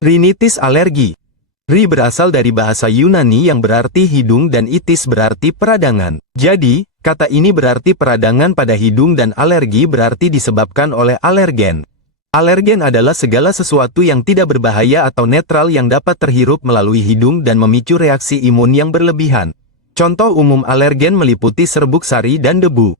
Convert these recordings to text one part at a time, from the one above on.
Rinitis alergi. Ri berasal dari bahasa Yunani yang berarti hidung dan itis berarti peradangan. Jadi, kata ini berarti peradangan pada hidung dan alergi berarti disebabkan oleh alergen. Alergen adalah segala sesuatu yang tidak berbahaya atau netral yang dapat terhirup melalui hidung dan memicu reaksi imun yang berlebihan. Contoh umum alergen meliputi serbuk sari dan debu.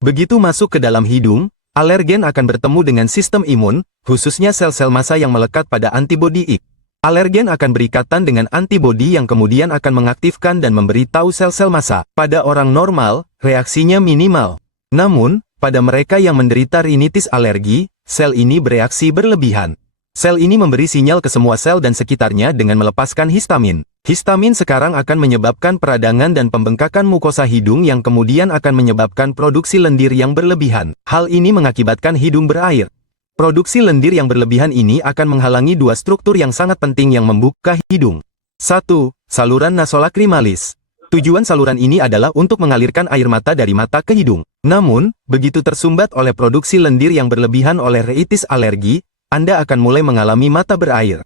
Begitu masuk ke dalam hidung, alergen akan bertemu dengan sistem imun, khususnya sel-sel massa yang melekat pada antibodi IgG. Alergen akan berikatan dengan antibodi yang kemudian akan mengaktifkan dan memberitahu sel-sel massa. Pada orang normal, reaksinya minimal. Namun, pada mereka yang menderita rinitis alergi, sel ini bereaksi berlebihan. Sel ini memberi sinyal ke semua sel dan sekitarnya dengan melepaskan histamin. Histamin sekarang akan menyebabkan peradangan dan pembengkakan mukosa hidung yang kemudian akan menyebabkan produksi lendir yang berlebihan. Hal ini mengakibatkan hidung berair. Produksi lendir yang berlebihan ini akan menghalangi dua struktur yang sangat penting yang membuka hidung. 1. Saluran nasolakrimalis. Tujuan saluran ini adalah untuk mengalirkan air mata dari mata ke hidung. Namun, begitu tersumbat oleh produksi lendir yang berlebihan oleh rinitis alergi, Anda akan mulai mengalami mata berair.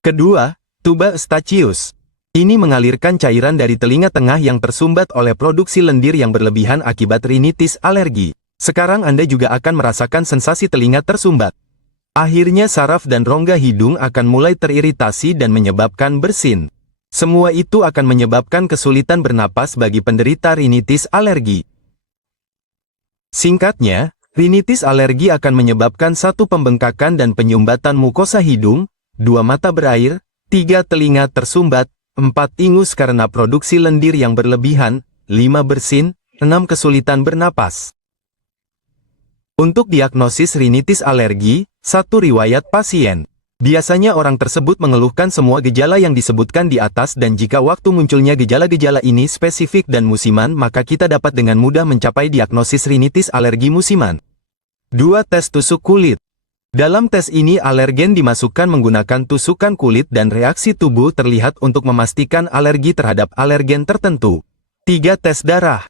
Kedua, tuba eustachius. Ini mengalirkan cairan dari telinga tengah yang tersumbat oleh produksi lendir yang berlebihan akibat rinitis alergi. Sekarang Anda juga akan merasakan sensasi telinga tersumbat. Akhirnya saraf dan rongga hidung akan mulai teriritasi dan menyebabkan bersin. Semua itu akan menyebabkan kesulitan bernapas bagi penderita rinitis alergi. Singkatnya, rinitis alergi akan menyebabkan 1. Pembengkakan dan penyumbatan mukosa hidung, 2. Mata berair, 3. Telinga tersumbat, 4. Ingus karena produksi lendir yang berlebihan, 5. Bersin, 6. Kesulitan bernapas. Untuk diagnosis rinitis alergi, 1. Riwayat pasien. Biasanya orang tersebut mengeluhkan semua gejala yang disebutkan di atas dan jika waktu munculnya gejala-gejala ini spesifik dan musiman maka kita dapat dengan mudah mencapai diagnosis rinitis alergi musiman. 2. Tes tusuk kulit. Dalam tes ini alergen dimasukkan menggunakan tusukan kulit dan reaksi tubuh terlihat untuk memastikan alergi terhadap alergen tertentu. 3. Tes darah.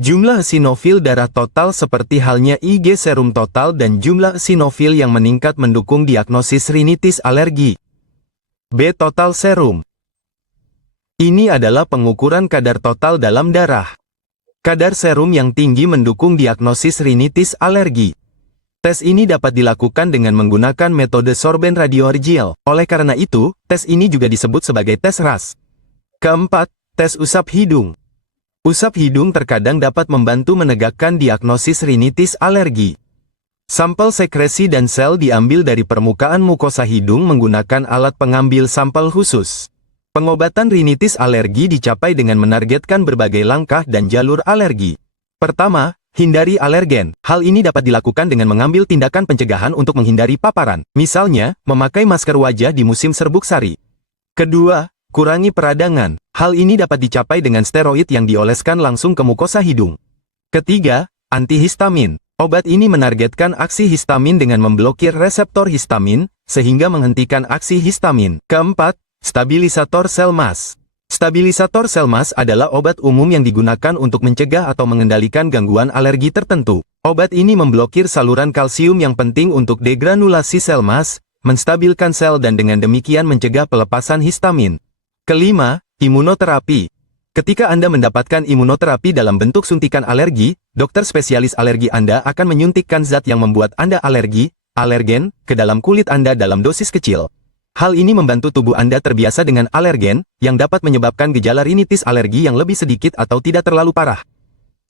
Jumlah eosinofil darah total seperti halnya IgG serum total dan jumlah eosinofil yang meningkat mendukung diagnosis rinitis alergi. B. Total serum. Ini adalah pengukuran kadar total dalam darah. Kadar serum yang tinggi mendukung diagnosis rinitis alergi. Tes ini dapat dilakukan dengan menggunakan metode sorben radioargial. Oleh karena itu, tes ini juga disebut sebagai tes RAS. Keempat, tes usap hidung. Usap hidung terkadang dapat membantu menegakkan diagnosis rinitis alergi. Sampel sekresi dan sel diambil dari permukaan mukosa hidung menggunakan alat pengambil sampel khusus. Pengobatan rinitis alergi dicapai dengan menargetkan berbagai langkah dan jalur alergi. Pertama, hindari alergen. Hal ini dapat dilakukan dengan mengambil tindakan pencegahan untuk menghindari paparan. Misalnya, memakai masker wajah di musim serbuk sari. Kedua, kurangi peradangan. Hal ini dapat dicapai dengan steroid yang dioleskan langsung ke mukosa hidung. Ketiga, antihistamin. Obat ini menargetkan aksi histamin dengan memblokir reseptor histamin, sehingga menghentikan aksi histamin. Keempat, stabilisator sel mas. Stabilisator sel mas adalah obat umum yang digunakan untuk mencegah atau mengendalikan gangguan alergi tertentu. Obat ini memblokir saluran kalsium yang penting untuk degranulasi sel mas, menstabilkan sel dan dengan demikian mencegah pelepasan histamin. Kelima, imunoterapi. Ketika Anda mendapatkan imunoterapi dalam bentuk suntikan alergi, dokter spesialis alergi Anda akan menyuntikkan zat yang membuat Anda alergi, alergen, ke dalam kulit Anda dalam dosis kecil. Hal ini membantu tubuh Anda terbiasa dengan alergen, yang dapat menyebabkan gejala rinitis alergi yang lebih sedikit atau tidak terlalu parah.